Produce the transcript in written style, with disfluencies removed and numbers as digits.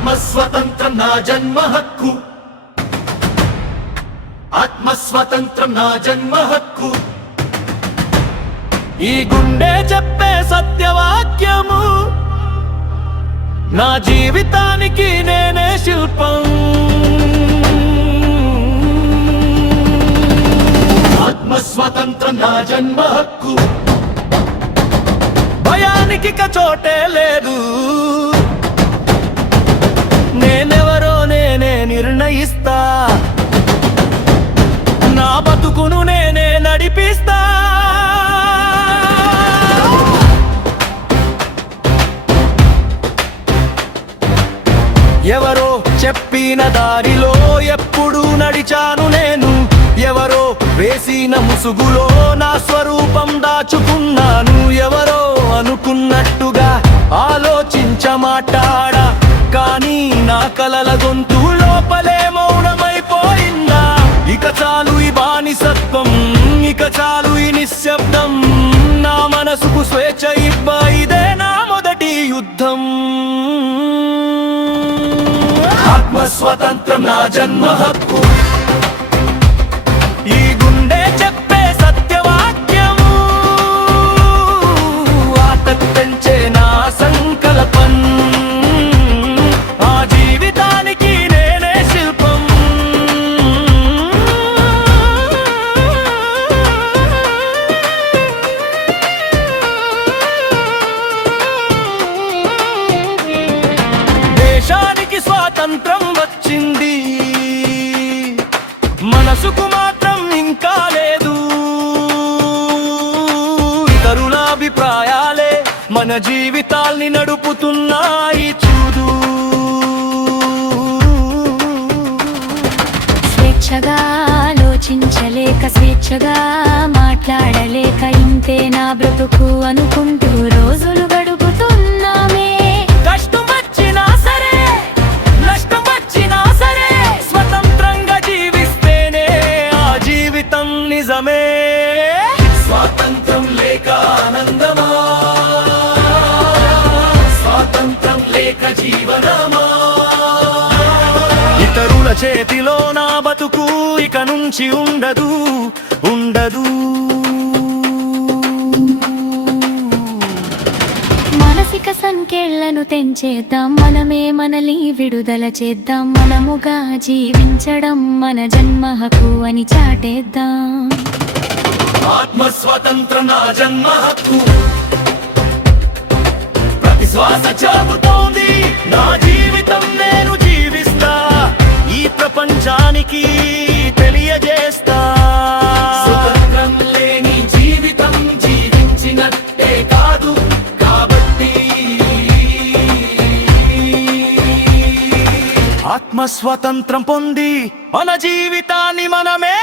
ఆత్మస్వతంత్రం నా జన్మ హక్కు, ఆత్మస్వతంత్రం నా జన్మ హక్కు. ఈ గుండె చెప్పే సత్యవాక్యము, నా జీవితానికి నేనే శిల్పం. ఆత్మస్వతంత్రం నా జన్మ హక్కు. భయానికి చోటే లేదు, నేనెవరో నేనే నిర్ణయిస్తా. నా బతుకును నేనే నడిపిస్తా. ఎవరో చెప్పిన దారిలో ఎప్పుడు నడిచాను నేను, ఎవరో వేసిన ముసుగులో నా స్వరూపం దాచుకున్నాను. ఎవరో అనుకున్నట్టుగా ఆలోచించమాటాడా, కానీ నా కలల గొంతు లోపలే మౌనమైపోయిందా. ఇక చాలు ఈ బానిసత్వం, ఇక చాలు ఈ నిశ్శబ్దం. నా మనసుకు స్వేచ్ఛ ఇవ్వ, ఇదే నా మొదటి యుద్ధం. ఆత్మస్వతంత్రం నా జన్మ హక్కు. ఈ గుండె చెప్పే సత్యవాక్యము, ఆతపెంచే నా సంకల్పం. ఆ జీవితానికి నేనే శిల్పం. దేశానికి స్వాతంత్రం వచ్చింది, మనసుకు మాత్రం ఇంకా లేదు. ఇతరుల అభిప్రాయాలే మన జీవితాల్ని నడుపుతున్నాయి చూడు. స్వేచ్ఛగా ఆలోచించలేక, స్వేచ్ఛగా మాట్లాడలేక, ఇంతే నా బ్రతుకు అనుకుంటూ రోజులు గడుపుతున్నామే. కష్టం వచ్చినా సరే, నష్టం వచ్చినా సరే, స్వతంత్రంగా జీవిస్తేనే ఆ జీవితం నిజమే. స్వాతంత్రం లేక ఆనందమా, స్వాతంత్రం లేక జీవనమా. ఇతరుల చేతిలో నా బతుకు ఇక నుంచి ఉండదు, ఉండదు. మానసిక సంకెళ్లను తెంచేద్దాం, మనమే మనల్ని విడుదల చేద్దాం. మనముగా జీవించడం మన జన్మ హక్కు అని చాటేద్దాం. ఆత్మస్వతంత్రం నా జన్మ హక్కు. ప్రతి శ్వాస చెబుతోంది నా జీవితం నేను జీవిస్తా. ఈ ప్రపంచానికి తెలియజేస్తా. స్వతంత్రం లేని జీవితం జీవించినట్టే కాదు కాబట్టి. ఆత్మస్వతంత్రం పొంది మన జీవితాన్ని మనమే